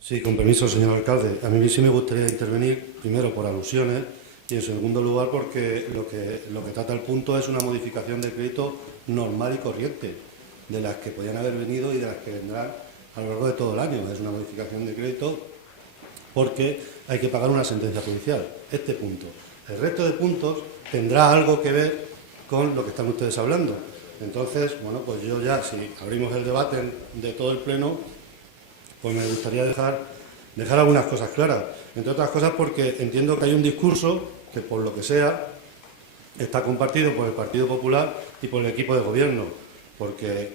Sí, con permiso, señor alcalde. A mí sí me gustaría intervenir, primero por alusiones y en segundo lugar porque lo que trata el punto es una modificación de crédito normal y corriente, de las que podían haber venido y de las que vendrán a lo largo de todo el año. Es una modificación de crédito porque hay que pagar una sentencia judicial. Este punto. El resto de puntos tendrá algo que ver con lo que están ustedes hablando. Entonces, bueno, pues yo ya, si abrimos el debate de todo el Pleno, pues me gustaría dejar algunas cosas claras. Entre otras cosas porque entiendo que hay un discurso que, por lo que sea, está compartido por el Partido Popular y por el equipo de gobierno, porque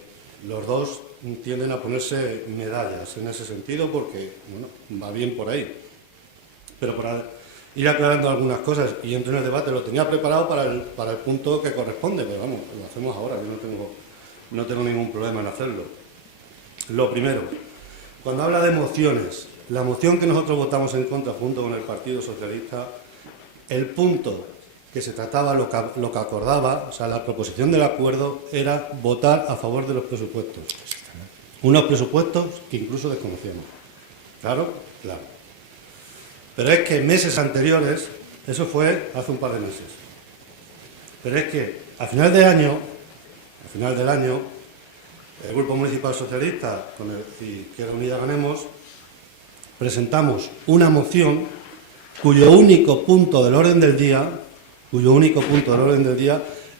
los dos tienden a ponerse medallas en ese sentido porque, bueno, va bien por ahí. Pero para ir aclarando algunas cosas y entro en el debate, lo tenía preparado para el punto que corresponde, pero vamos, lo hacemos ahora, yo no tengo ningún problema en hacerlo. Lo primero, cuando habla de mociones, la moción que nosotros votamos en contra junto con el Partido Socialista, el punto que se trataba, lo que acordaba, o sea, la proposición del acuerdo era votar a favor de los presupuestos. Unos presupuestos que incluso desconocíamos. ¿Claro? Claro. Pero es que meses anteriores, eso fue hace un par de meses, pero es que a final del año, el Grupo Municipal Socialista con el Izquierda Unida Ganemos presentamos una moción cuyo único punto del orden del día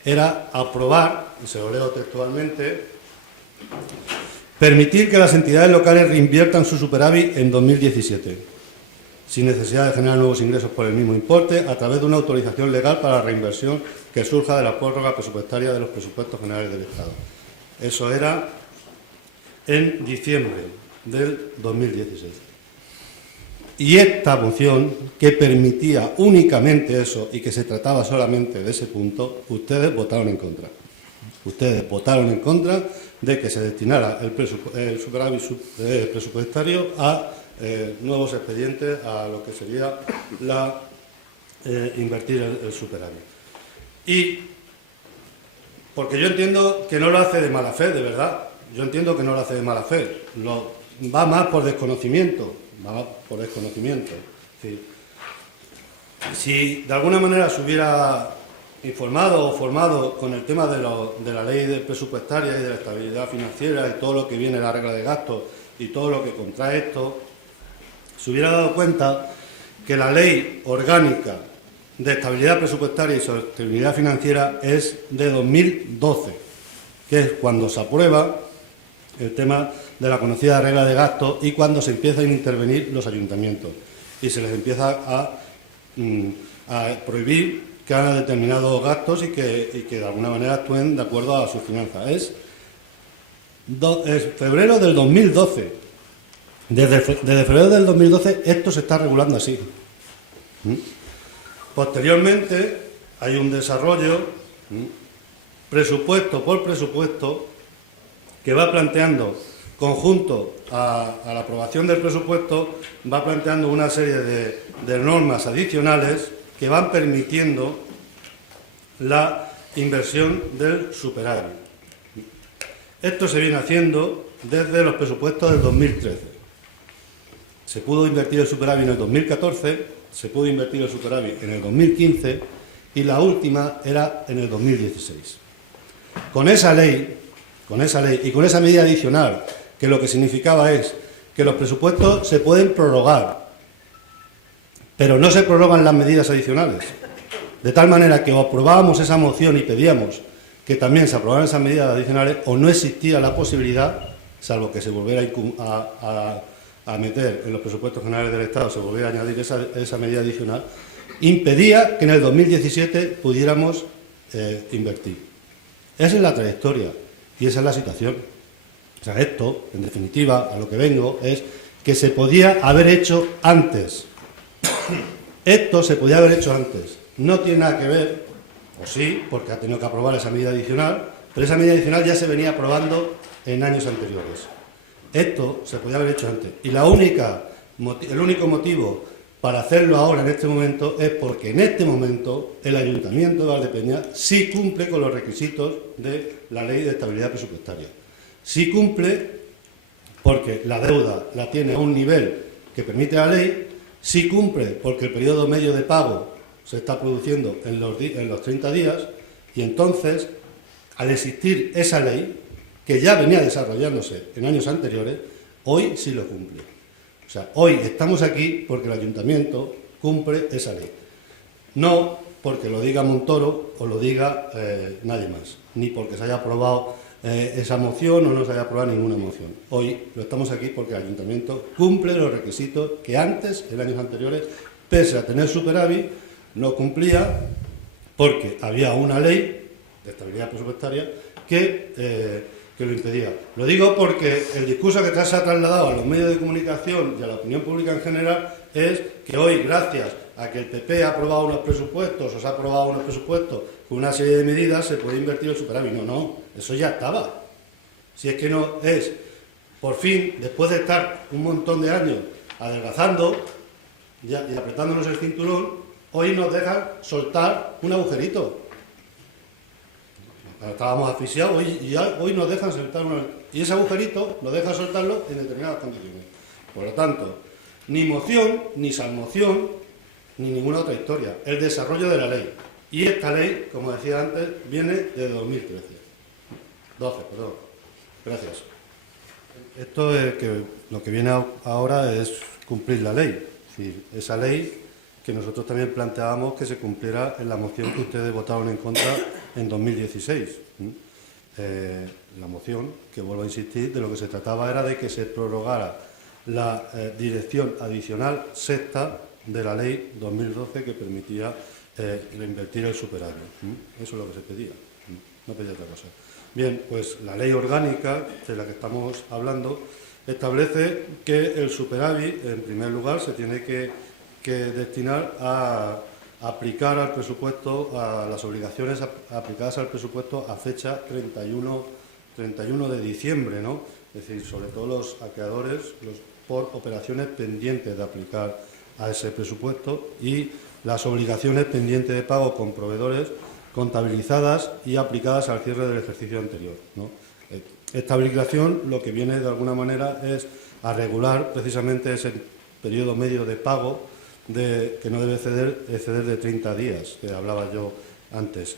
era aprobar, y se lo leo textualmente, permitir que las entidades locales reinviertan su superávit en 2017, sin necesidad de generar nuevos ingresos por el mismo importe, a través de una autorización legal para la reinversión que surja de la prórroga presupuestaria de los presupuestos generales del Estado. Eso era en diciembre del 2016. Y esta moción, que permitía únicamente eso y que se trataba solamente de ese punto, ustedes votaron en contra. Ustedes votaron en contra de que se destinara el superávit presupuestario a nuevos expedientes, a lo que sería invertir el superávit. Y porque yo entiendo que no lo hace de mala fe, de verdad. Yo entiendo que no lo hace de mala fe. Va más por desconocimiento. Sí. Si de alguna manera se hubiera informado o formado con el tema de la ley presupuestaria y de la estabilidad financiera y todo lo que viene en la regla de gastos y todo lo que contrae esto, se hubiera dado cuenta que la ley orgánica de estabilidad presupuestaria y sostenibilidad financiera es de 2012, que es cuando se aprueba el tema de la conocida regla de gasto y cuando se empiezan a intervenir los ayuntamientos y se les empieza a prohibir que hagan determinados gastos y que de alguna manera actúen de acuerdo a sus finanzas. Es febrero del 2012. Desde febrero del 2012 esto se está regulando así. Posteriormente hay un desarrollo, presupuesto por presupuesto, que va planteando, conjunto a la aprobación del presupuesto, va planteando una serie de normas adicionales que van permitiendo la inversión del superávit. Esto se viene haciendo desde los presupuestos del 2013. Se pudo invertir el superávit en el 2014, se pudo invertir el superávit en el 2015 y la última era en el 2016. Con esa ley y con esa medida adicional, que lo que significaba es que los presupuestos se pueden prorrogar, pero no se prorrogan las medidas adicionales. De tal manera que o aprobábamos esa moción y pedíamos que también se aprobaran esas medidas adicionales, o no existía la posibilidad, salvo que se volviera a meter en los presupuestos generales del Estado, se volviera a añadir esa medida adicional, impedía que en el 2017 pudiéramos invertir. Esa es la trayectoria y esa es la situación. O sea, esto, en definitiva, a lo que vengo, es que se podía haber hecho antes. Esto se podía haber hecho antes. No tiene nada que ver, o sí, porque ha tenido que aprobar esa medida adicional, pero esa medida adicional ya se venía aprobando en años anteriores. Esto se podía haber hecho antes. Y el único motivo para hacerlo ahora, en este momento, es porque en este momento el Ayuntamiento de Valdepeñas sí cumple con los requisitos de la Ley de Estabilidad Presupuestaria. Sí cumple porque la deuda la tiene a un nivel que permite la ley, sí cumple porque el periodo medio de pago se está produciendo en los 30 días, y entonces, al existir esa ley, que ya venía desarrollándose en años anteriores, hoy sí lo cumple. O sea, hoy estamos aquí porque el ayuntamiento cumple esa ley. No porque lo diga Montoro o lo diga nadie más, ni porque se haya aprobado esa moción o no se haya aprobado ninguna moción. Hoy lo estamos aquí porque el ayuntamiento cumple los requisitos que antes, en años anteriores, pese a tener superávit, no cumplía, porque había una ley de estabilidad presupuestaria que lo impedía. Lo digo porque el discurso que se ha trasladado a los medios de comunicación y a la opinión pública en general es que hoy, gracias a que el PP ha aprobado unos presupuestos, o se ha aprobado unos presupuestos con una serie de medidas, se puede invertir el superávit. No, eso ya estaba. Si es que no es, por fin, después de estar un montón de años adelgazando y apretándonos el cinturón, hoy nos dejan soltar un agujerito. Estábamos asfixiados y hoy nos dejan soltar y ese agujerito nos deja soltarlo en determinadas condiciones. Por lo tanto, ni moción, ni salmoción, ni ninguna otra historia. El desarrollo de la ley. Y esta ley, como decía antes, viene de 2013. 12, perdón. Gracias. Esto es que lo que viene ahora es cumplir la ley. Es decir, esa ley que nosotros también planteábamos que se cumpliera en la moción que ustedes votaron en contra en 2016. La moción, que vuelvo a insistir, de lo que se trataba era de que se prorrogara la dirección adicional sexta de la ley 2012 que permitía invertir el superávit. Eso es lo que se pedía, no pedía otra cosa. Bien, pues la ley orgánica de la que estamos hablando establece que el superávit, en primer lugar, se tiene que destinar a aplicar al presupuesto, a las obligaciones aplicadas al presupuesto a fecha 31 de diciembre, ¿no? Es decir, sobre todo los acreedores por operaciones pendientes de aplicar a ese presupuesto y las obligaciones pendientes de pago con proveedores contabilizadas y aplicadas al cierre del ejercicio anterior, ¿no? Esta obligación lo que viene de alguna manera es a regular precisamente ese periodo medio de pago que no debe exceder de 30 días, que hablaba yo antes.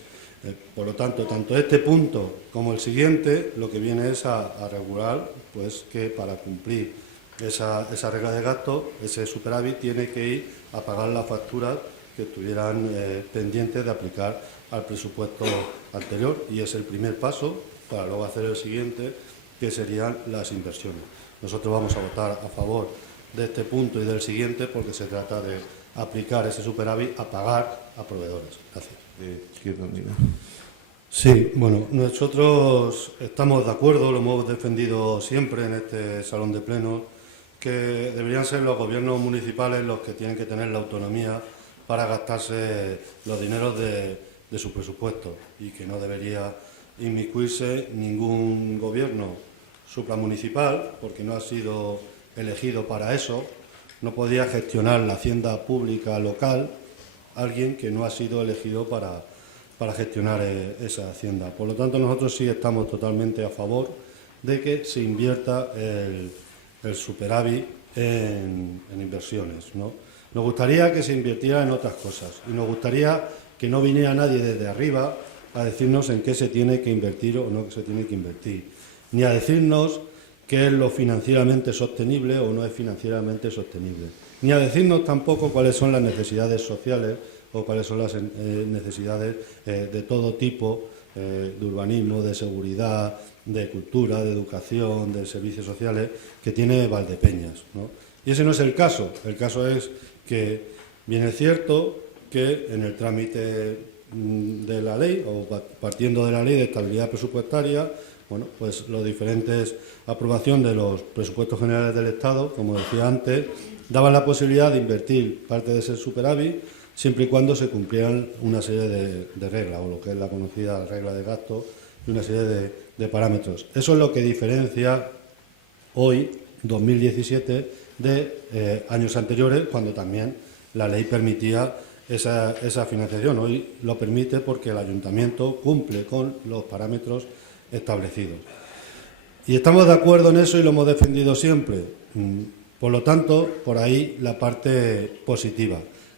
Por lo tanto, tanto este punto como el siguiente, lo que viene es a regular pues, que para cumplir esa regla de gasto, ese superávit tiene que ir a pagar las facturas que estuvieran pendientes de aplicar al presupuesto anterior, y es el primer paso para luego hacer el siguiente, que serían las inversiones. Nosotros vamos a votar a favor de este punto y del siguiente porque se trata de aplicar ese superávit a pagar a proveedores. Gracias. Sí, bueno, nosotros estamos de acuerdo, lo hemos defendido siempre en este salón de plenos, que deberían ser los gobiernos municipales los que tienen que tener la autonomía para gastarse los dineros de su presupuesto y que no debería inmiscuirse ningún gobierno supramunicipal, porque no ha sido elegido para eso. No podría gestionar la hacienda pública local alguien que no ha sido elegido para gestionar esa hacienda. Por lo tanto, nosotros sí estamos totalmente a favor de que se invierta el superávit en inversiones, ¿no? Nos gustaría que se invirtiera en otras cosas y nos gustaría que no viniera nadie desde arriba a decirnos en qué se tiene que invertir o no se tiene que invertir, ni a decirnos qué es lo financieramente sostenible o no es financieramente sostenible, ni a decirnos tampoco cuáles son las necesidades sociales o cuáles son las necesidades de todo tipo, de urbanismo, de seguridad, de cultura, de educación, de servicios sociales que tiene Valdepeñas, ¿no? Y ese no es el caso. El caso es que bien es cierto que en el trámite de la ley, o partiendo de la ley de estabilidad presupuestaria, bueno, pues las diferentes aprobaciones de los presupuestos generales del Estado, como decía antes, daban la posibilidad de invertir parte de ese superávit siempre y cuando se cumplieran una serie de reglas, o lo que es la conocida regla de gasto, y una serie de parámetros. Eso es lo que diferencia hoy, 2017, de años anteriores, cuando también la ley permitía esa financiación. Hoy lo permite porque el ayuntamiento cumple con los parámetros establecidos. Y estamos de acuerdo en eso y lo hemos defendido siempre. Por lo tanto, por ahí la parte positiva.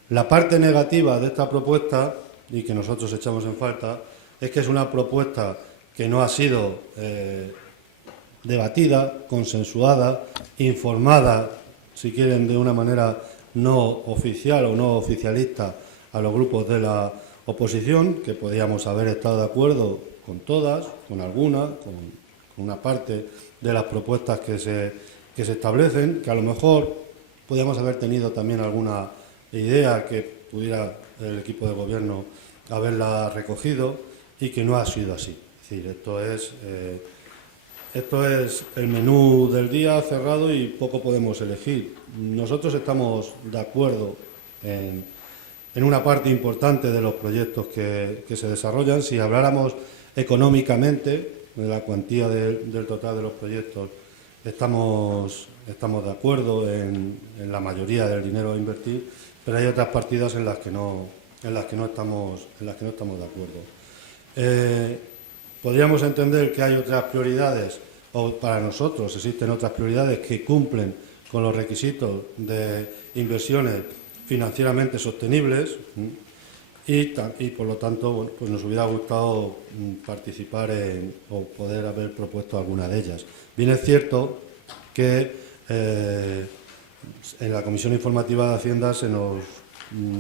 La parte negativa de esta propuesta, y que nosotros echamos en falta, es que es una propuesta que no ha sido debatida, consensuada, informada, si quieren, de una manera no oficial o no oficialista a los grupos de la oposición, que podíamos haber estado de acuerdo con todas, con algunas, con una parte de las propuestas que se establecen, que a lo mejor podíamos haber tenido también alguna idea que pudiera el equipo de gobierno haberla recogido y que no ha sido así. Es decir, esto es el menú del día cerrado y poco podemos elegir. Nosotros estamos de acuerdo en una parte importante de los proyectos que se desarrollan. Si habláramos económicamente de la cuantía del total de los proyectos, estamos de acuerdo en la mayoría del dinero a invertir, pero hay otras partidas en las que no estamos de acuerdo. Podríamos entender que hay otras prioridades, o para nosotros existen otras prioridades que cumplen con los requisitos de inversiones financieramente sostenibles y por lo tanto, bueno, pues nos hubiera gustado participar o poder haber propuesto alguna de ellas. Bien es cierto que en la Comisión Informativa de Hacienda se nos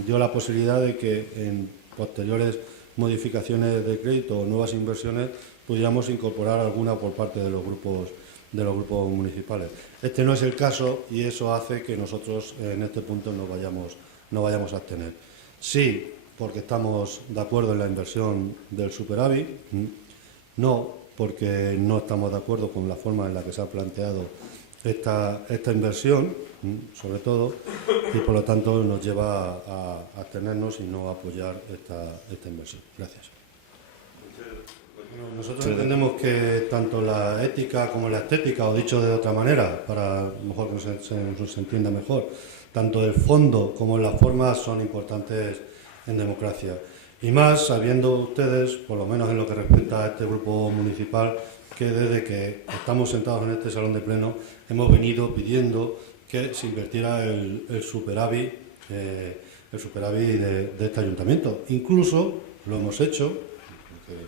dio la posibilidad de que en posteriores modificaciones de crédito o nuevas inversiones pudiéramos incorporar alguna por parte de los grupos municipales. Este no es el caso y eso hace que nosotros en este punto no vayamos a abstener. Sí, porque estamos de acuerdo en la inversión del superávit, no porque no estamos de acuerdo con la forma en la que se ha planteado esta inversión, sobre todo, y por lo tanto nos lleva a abstenernos y no apoyar esta inversión. Gracias. Bueno, nosotros entendemos que tanto la ética como la estética, o dicho de otra manera, para mejor que se entienda mejor, tanto el fondo como las formas son importantes en democracia. Y más sabiendo ustedes, por lo menos en lo que respecta a este grupo municipal, que desde que estamos sentados en este salón de pleno hemos venido pidiendo que se invirtiera el superávit de este ayuntamiento. Incluso lo hemos hecho, porque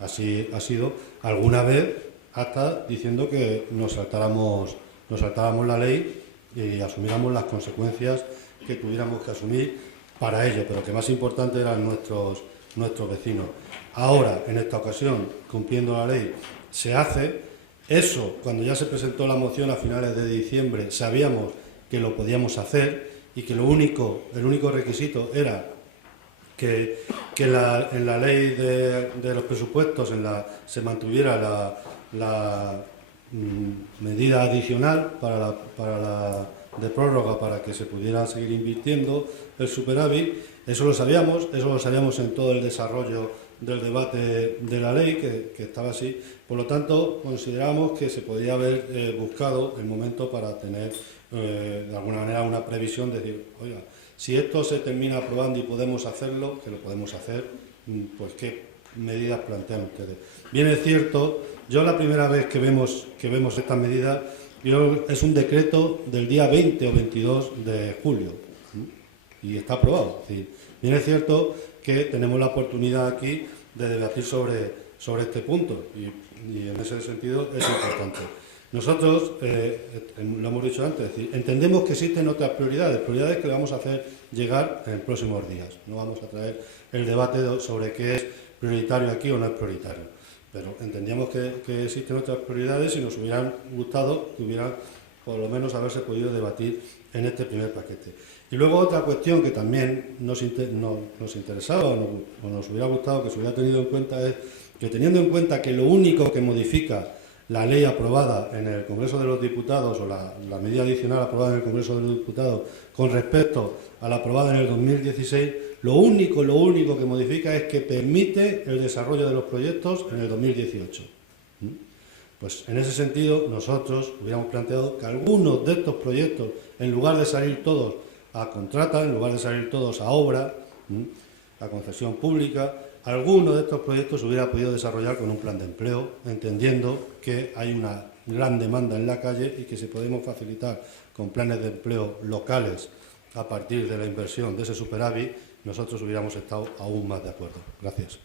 así ha sido, alguna vez hasta diciendo que nos saltáramos la ley y asumiéramos las consecuencias que tuviéramos que asumir para ello, pero que más importante eran nuestros vecinos. Ahora, en esta ocasión, cumpliendo la ley, se hace eso. Cuando ya se presentó la moción a finales de diciembre, sabíamos que lo podíamos hacer y que el único requisito era que en la ley de los presupuestos se mantuviera la medida adicional de prórroga para que se pudiera seguir invirtiendo el superávit. Eso lo sabíamos en todo el desarrollo del debate de la ley, que estaba así. Por lo tanto, consideramos que se podría haber buscado el momento para tener de alguna manera una previsión, de decir, oiga, si esto se termina aprobando y podemos hacerlo, que lo podemos hacer, pues qué medidas plantean ustedes. Bien es cierto, yo la primera vez que vemos estas medidas, es un decreto del día 20 o 22 de julio y está aprobado. Es decir, bien es cierto que tenemos la oportunidad aquí de debatir sobre este punto y en ese sentido es importante. Nosotros, lo hemos dicho antes, es decir, entendemos que existen otras prioridades que vamos a hacer llegar en próximos días. No vamos a traer el debate sobre qué es prioritario aquí o no es prioritario. Pero entendíamos que existen otras prioridades y nos hubieran gustado que hubieran por lo menos haberse podido debatir en este primer paquete. Y luego otra cuestión que también nos interesaba o nos hubiera gustado que se hubiera tenido en cuenta es que, teniendo en cuenta que lo único que modifica la ley aprobada en el Congreso de los Diputados o la medida adicional aprobada en el Congreso de los Diputados con respecto a la aprobada en el 2016, lo único que modifica es que permite el desarrollo de los proyectos en el 2018. Pues en ese sentido nosotros hubiéramos planteado que algunos de estos proyectos, en lugar de salir todos a contrata, en lugar de salir todos a obra, a concesión pública, algunos de estos proyectos se hubiera podido desarrollar con un plan de empleo, entendiendo que hay una gran demanda en la calle y que si podemos facilitar con planes de empleo locales a partir de la inversión de ese superávit, nosotros hubiéramos estado aún más de acuerdo. Gracias.